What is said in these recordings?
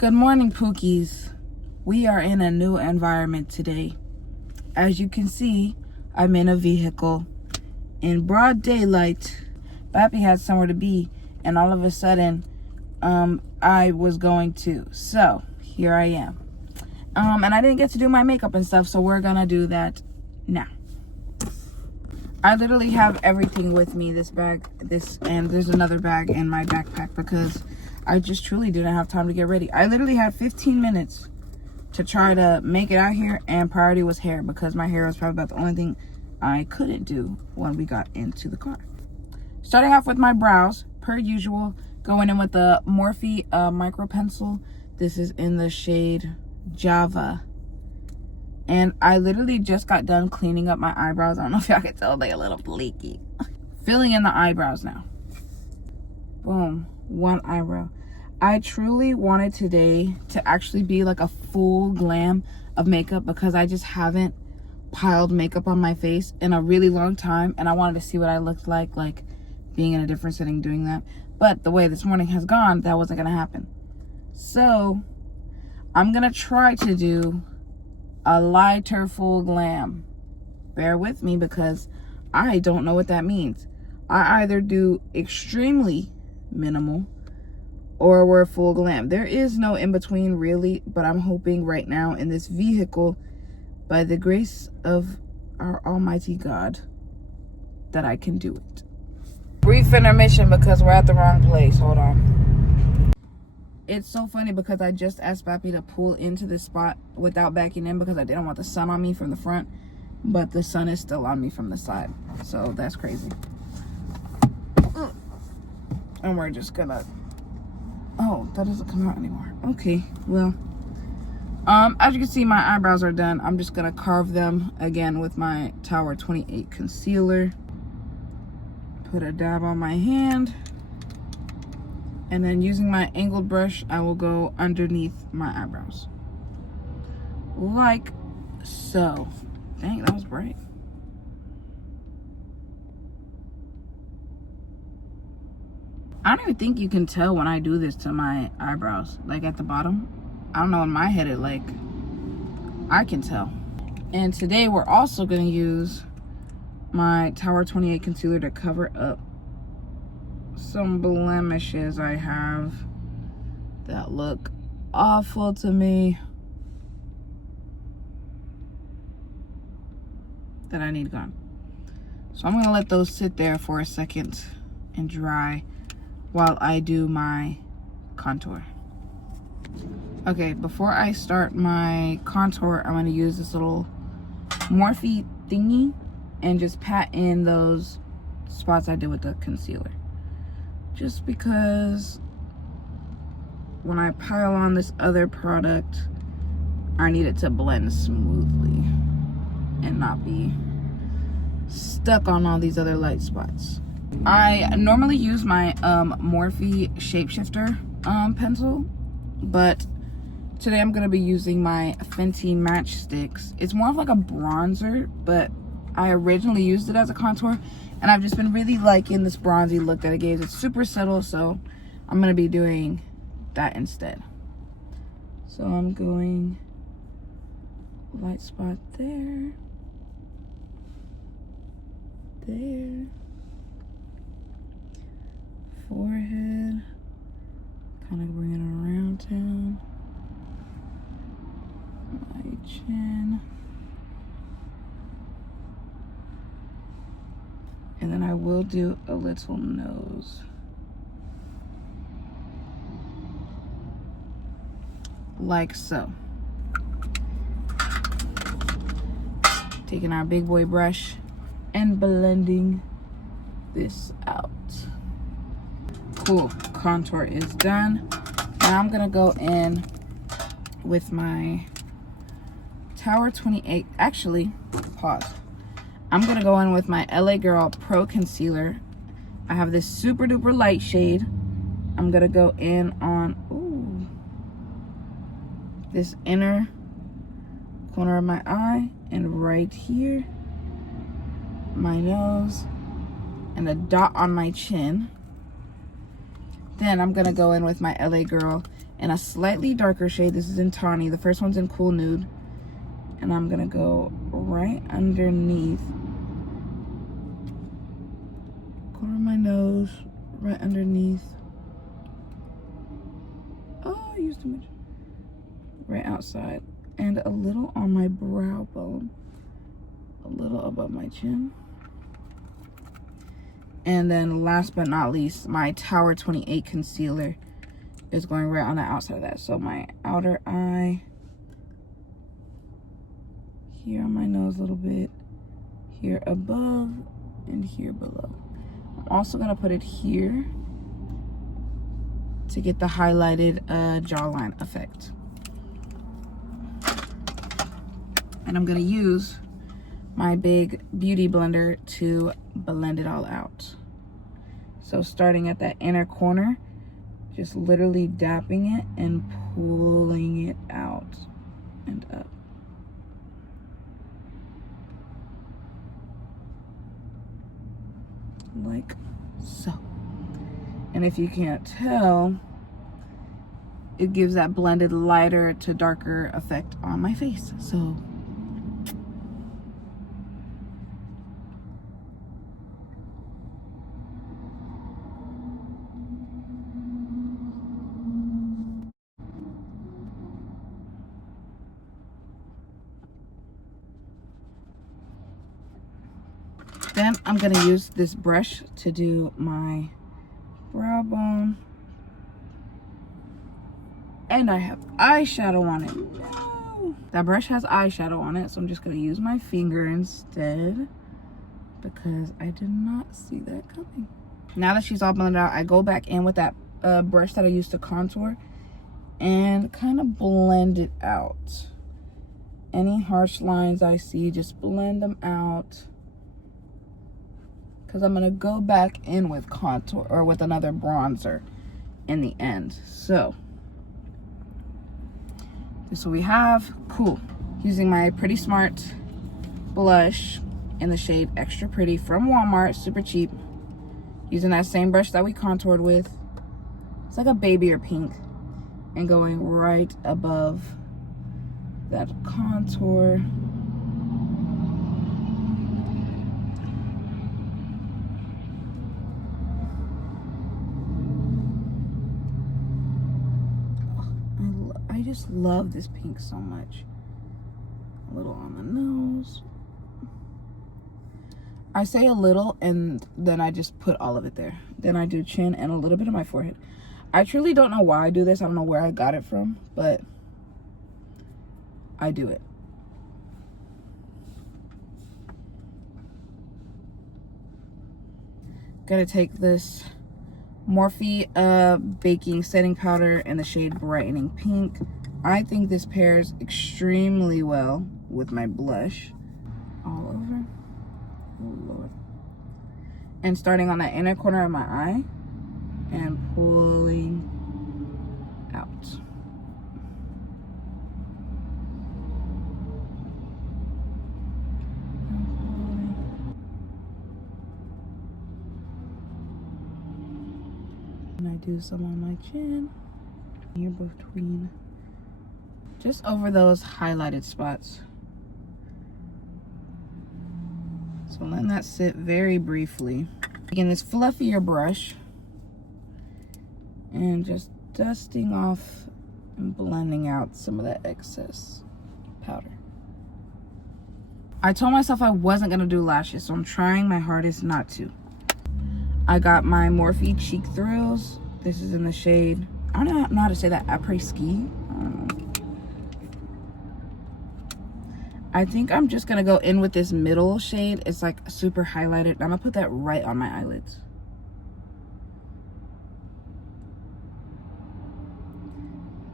Good morning, Pookies. We are in a new environment today. As you can see, I'm in a vehicle in broad daylight. Pappy had somewhere to be, and all of a sudden, I was going to. So, here I am. And I didn't get to do my makeup and stuff, so we're gonna do that now. I literally have everything with me, this bag, and there's another bag in my backpack because I just truly didn't have time to get ready. I literally had 15 minutes to try to make it out here, and priority was hair because my hair was probably about the only thing I couldn't do when we got into the car. Starting off with my brows, per usual, going in with the Morphe micro pencil. This is in the shade Java. And I literally just got done cleaning up my eyebrows. I don't know if y'all can tell, they're a little bleaky. Filling in the eyebrows now. Boom. One eyebrow. I truly wanted today to actually be like a full glam of makeup because I just haven't piled makeup on my face in a really long time, and I wanted to see what I looked like being in a different setting doing that. But the way this morning has gone, that wasn't gonna happen. So I'm gonna try to do a lighter full glam. Bear with me because I don't know what that means. I either do extremely minimal or we're full glam. There is no in between really, but I'm hoping right now in this vehicle, by the grace of our almighty God, that I can do it. Brief intermission because we're at the wrong place. Hold on. It's so funny because I just asked Pappy to pull into this spot without backing in because I didn't want the sun on me from the front, but the sun is still on me from the side. So that's crazy. And we're just gonna, oh, that doesn't come out anymore. Okay, well, as you can see, my eyebrows are done. I'm just gonna carve them again with my Tower 28 concealer. Put a dab on my hand. And then using my angled brush, I will go underneath my eyebrows. Like so. Dang, that was bright. I don't even think you can tell when I do this to my eyebrows, like at the bottom. I don't know, in my head I can tell. And today we're also gonna use my Tower 28 concealer to cover up some blemishes I have that look awful to me, that I need gone. So I'm gonna let those sit there for a second and dry while I do my contour. Okay, before I start my contour, I'm gonna use this little Morphe thingy and just pat in those spots I did with the concealer. Just because when I pile on this other product, I need it to blend smoothly and not be stuck on all these other light spots. I normally use my Morphe Shapeshifter pencil, but today I'm going to be using my Fenty Match Stix. It's more of like a bronzer, but I originally used it as a contour, and I've just been really liking this bronzy look that it gives. It's super subtle, so I'm going to be doing that instead. So I'm going light spot there, there, forehead, kind of bringing it around town, my chin, and then I will do a little nose. Like so. Taking our big boy brush and blending this out. Cool, contour is done. Now I'm gonna go in with my Tower 28, actually, pause. I'm gonna go in with my LA Girl Pro Concealer. I have this super duper light shade. I'm gonna go in on, ooh, this inner corner of my eye, and right here, my nose, and a dot on my chin. Then I'm gonna go in with my LA Girl in a slightly darker shade. This is in Tawny. The first one's in Cool Nude. And I'm gonna go right underneath. Corner of my nose, right underneath. Oh, I used too much. Right outside. And a little on my brow bone. A little above my chin. And then last but not least, my Tower 28 concealer is going right on the outside of that. So my outer eye, here on my nose a little bit, here above, and here below. I'm also gonna put it here to get the highlighted jawline effect. And I'm gonna use my big beauty blender to blend it all out. So starting at that inner corner, just literally dapping it and pulling it out and up. Like so. And if you can't tell, it gives that blended lighter to darker effect on my face. So then I'm gonna use this brush to do my brow bone. And I have eyeshadow on it. No. That brush has eyeshadow on it, so I'm just gonna use my finger instead because I did not see that coming. Now that she's all blended out, I go back in with that brush that I used to contour and kind of blend it out. Any harsh lines I see, just blend them out. Because I'm gonna go back in with contour or with another bronzer in the end. So this is what we have. Cool. Using my Pretty Smart blush in the shade Extra Pretty from Walmart, super cheap. Using that same brush that we contoured with. It's like a babier pink. And going right above that contour. I just love this pink so much. A little on the nose. I say a little and then I just put all of it there. Then I do chin and a little bit of my forehead. I truly don't know why I do this. I don't know where I got it from, but I do it. Gonna take this Morphe baking setting powder in the shade Brightening Pink. I think this pairs extremely well with my blush all over. Oh Lord. And starting on that inner corner of my eye and pulling out. And I do some on my chin, here between, just over those highlighted spots. So letting that sit very briefly. Again, this fluffier brush and just dusting off and blending out some of that excess powder. I told myself I wasn't gonna do lashes, so I'm trying my hardest not to. I got my Morphe Cheek Thrills. This is in the shade, I don't know how to say that, après-ski. I think I'm just gonna go in with this middle shade. It's like super highlighted. I'm gonna put that right on my eyelids.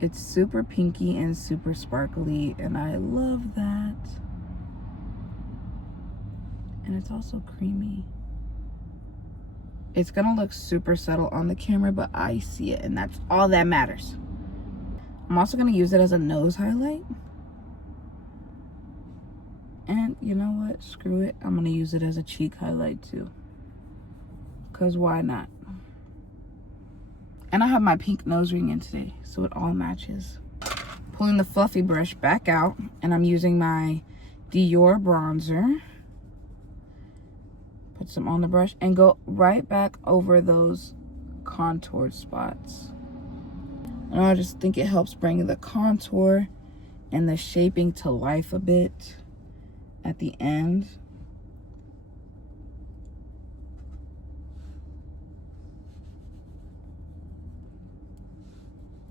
It's super pinky and super sparkly, and I love that. And it's also creamy. It's gonna look super subtle on the camera, but I see it, and that's all that matters. I'm also gonna use it as a nose highlight. And you know what? Screw it. I'm gonna use it as a cheek highlight too. Cause why not? And I have my pink nose ring in today, so it all matches. Pulling the fluffy brush back out, and I'm using my Dior bronzer. Put some on the brush and go right back over those contoured spots. And I just think it helps bring the contour and the shaping to life a bit at the end.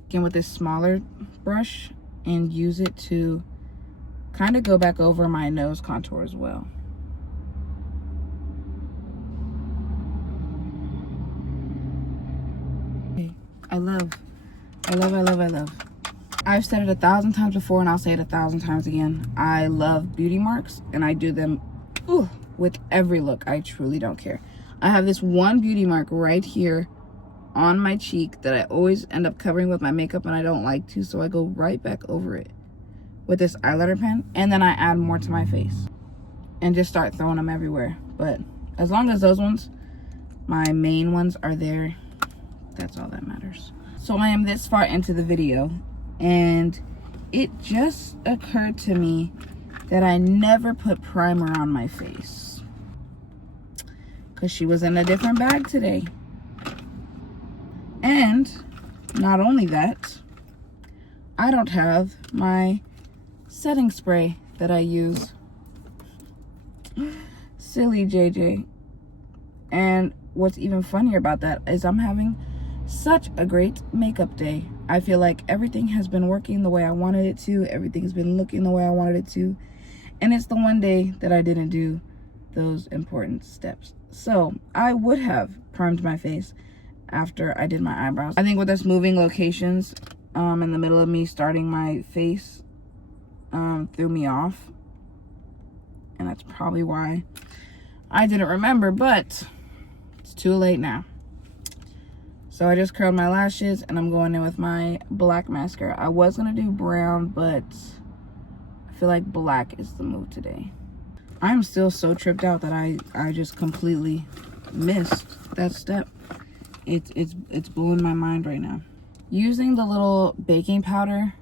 Again, with this smaller brush, and use it to kind of go back over my nose contour as well. I love. I've said it 1,000 times before, and I'll say it 1,000 times again. I love beauty marks, and I do them with every look. I truly don't care. I have this one beauty mark right here on my cheek that I always end up covering with my makeup, and I don't like to, so I go right back over it with this eyeliner pen, and then I add more to my face and just start throwing them everywhere. But as long as those ones, my main ones, are there, that's all that matters. So I am this far into the video, and it just occurred to me that I never put primer on my face because she was in a different bag today. And not only that, I don't have my setting spray that I use. Silly JJ. And what's even funnier about that is I'm having such a great makeup day. I feel like everything has been working the way I wanted it to. Everything's been looking the way I wanted it to. And it's the one day that I didn't do those important steps. So I would have primed my face after I did my eyebrows. I think with us moving locations in the middle of me starting my face threw me off. And that's probably why I didn't remember, but it's too late now. So I just curled my lashes, and I'm going in with my black mascara. I was gonna do brown, but I feel like black is the move today. I'm still so tripped out that I just completely missed that step. It's blowing my mind right now. Using the little baking powder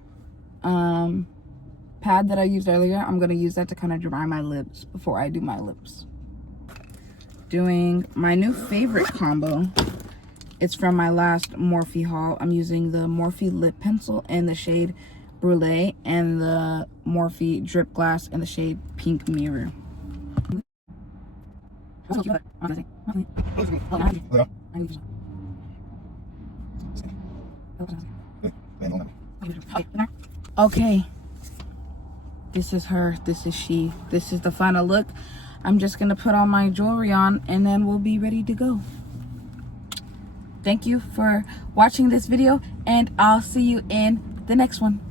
pad that I used earlier, I'm gonna use that to kind of dry my lips before I do my lips. Doing my new favorite combo. It's from my last Morphe haul. I'm using the Morphe lip pencil in the shade Brulee and the Morphe drip glass in the shade Pink Mirror. Okay, this is her, this is she, this is the final look. I'm just gonna put all my jewelry on, and then we'll be ready to go. Thank you for watching this video, and I'll see you in the next one.